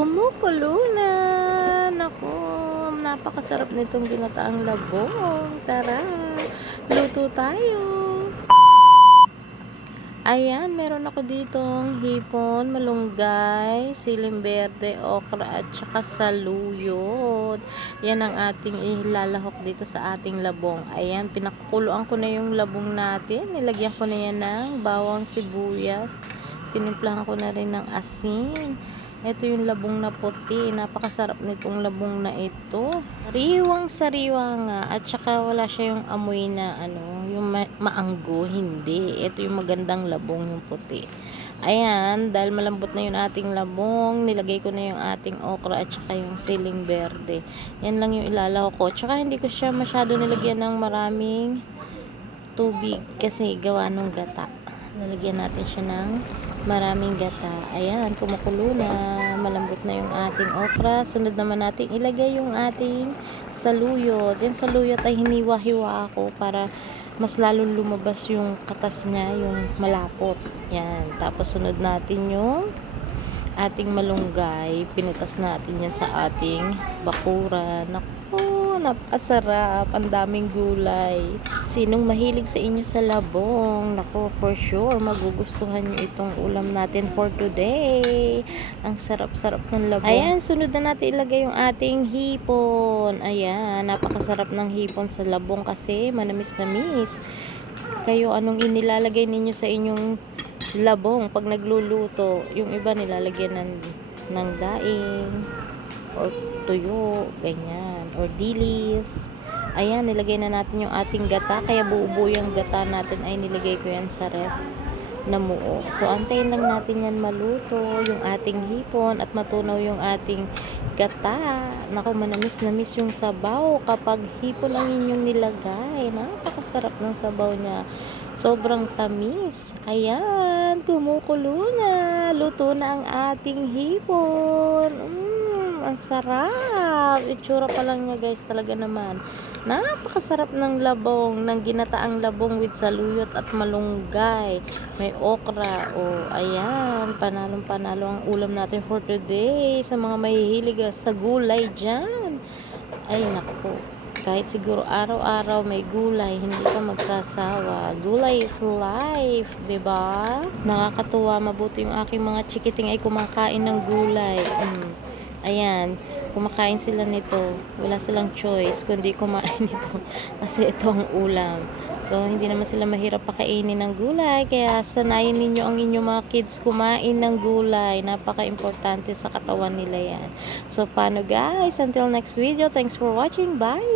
Kumukulo na. Naku, napakasarap nitong ginataang labong. Tara, luto tayo. Ayan, meron ako ditong hipon, malunggay, siling berde, okra, at saka saluyot. Yan ang ating ilalahok dito sa ating labong. Ayan, pinakukuluan ko na yung labong natin. Nilagyan ko na yan ng bawang sibuyas. Tinimplahan ko na rin ng asin. Ito yung labong na puti. Napakasarap nitong labong na ito. Sariwang sariwa nga. At saka wala siya yung amoy na yung maanggo. Hindi. Ito yung magandang labong, yung puti. Ayan, dahil malambot na yung ating labong, nilagay ko na yung ating okra at saka yung siling berde. Yan lang yung ilalaw ko. Tsaka hindi ko siya masyado nilagyan ng maraming tubig kasi gawa nung gata. Nalagyan natin siya ng maraming gata. Ayan, kumukulo na, malambot na yung ating okra. Sunod naman natin ilagay yung ating saluyot. Yung saluyot ay hiniwa-hiwa ako para mas lalong lumabas yung katas niya, yung malapot. Yan, tapos sunod natin yung ating malunggay. Pinitas natin yan sa ating bakuran. Naku, napakasarap. Ang daming gulay. Sinong mahilig sa inyo sa labong? Naku, for sure, magugustuhan nyo itong ulam natin for today. Ang sarap-sarap ng labong. Ayan, sunod na natin ilagay yung ating hipon. Ayan, napakasarap ng hipon sa labong kasi manamis-namis. Kayo, anong inilalagay ninyo sa inyong labong pag nagluluto? Yung iba nilalagyan ng daing or tuyo, ganyan, or dilis. Ayan, nilagay na natin yung ating gata, kaya buo-buo yung gata natin ay nilagay ko yan sa ref na muo. So antayin lang natin yan maluto yung ating hipon at matunaw yung ating gata. Naku, manamis-namis yung sabaw kapag hipon ang inyong nilagay. Napakasarap ng sabaw niya. Sobrang tamis. Ayan, kumukulo na. Luto na ang ating hipon. Ang sarap. Itsura pa lang niya, guys, talaga naman. Napakasarap ng labong, ng ginataang labong with saluyot at malunggay. May okra. Oh, ayan, panalong panalo ang ulam natin for today. Sa mga mahihilig sa gulay dyan. Ay, naku. Kahit siguro araw-araw may gulay, hindi ka magsasawa. Gulay is life, 'di ba? Nakakatuwa, mabuti yung aking mga chikiting ay kumakain ng gulay. Ayan, kumakain sila nito. Wala silang choice kundi kumain nito kasi ito ang ulam. So, hindi naman sila mahirap pakainin ng gulay. Kaya, sanayin ninyo ang inyong mga kids kumain ng gulay. Napaka-importante sa katawan nila yan. So, paano guys? Until next video. Thanks for watching. Bye!